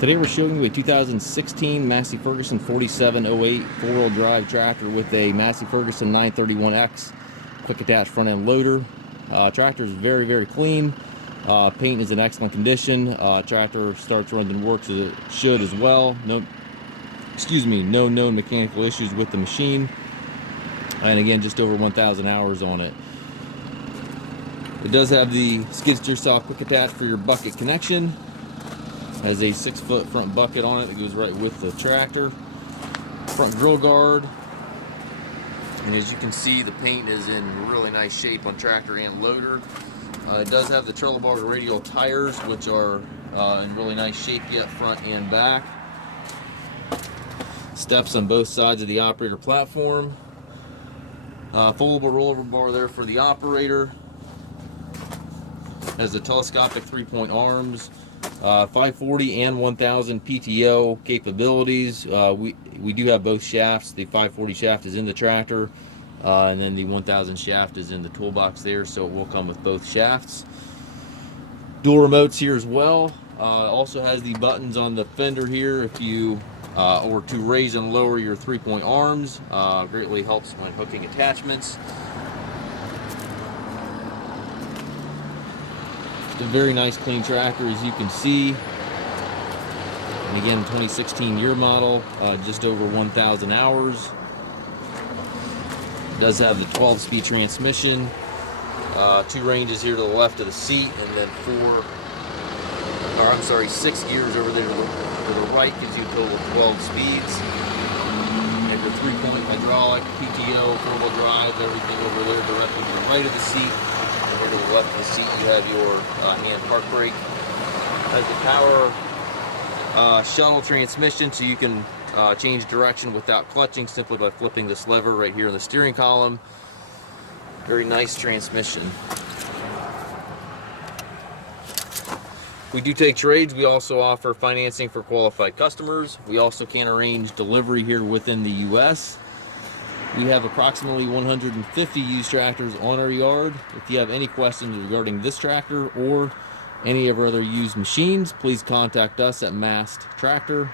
Today we're showing you a 2016 Massey Ferguson 4708 four-wheel drive tractor with a Massey Ferguson 931X quick attach front end loader. Tractor is very clean. Paint is in excellent condition. Tractor starts, runs, and works as it should as well. No known mechanical issues with the machine. And again, just over 1,000 hours on it. It does have the skid steer style quick attach for your bucket connection. Has a 6-foot front bucket on it that goes right with the tractor. Front grill guard. And as you can see, the paint is in really nice shape on tractor and loader. It does have the Trelleborg Radial tires, which are in really nice shape yet, front and back. Steps on both sides of the operator platform. Foldable rollover bar there for the operator. Has the telescopic 3-point arms. 540 and 1000 PTO capabilities. We do have both shafts. The 540 shaft is in the tractor, and then the 1000 shaft is in the toolbox there, so it will come with both shafts. Dual remotes here as well. Also has the buttons on the fender here if you or to raise and lower your 3-point arms. Greatly helps when hooking attachments. A very nice clean tractor, as you can see. And again, 2016 year model, just over 1,000 hours. It does have the 12-speed transmission, 2 ranges here to the left of the seat, and then 6 gears over there to the right, gives you a total of 12 speeds. And your 3-point hydraulic, PTO, 4-wheel drive, everything over there directly to the right of the seat. Here to the left of the seat, you have your hand park brake. Has the power shuttle transmission, so you can change direction without clutching simply by flipping this lever right here in the steering column. Very nice transmission. We do take trades. We also offer financing for qualified customers. We also can arrange delivery here within the U.S. We have approximately 150 used tractors on our yard. If you have any questions regarding this tractor or any of our other used machines, please contact us at Mast Tractor.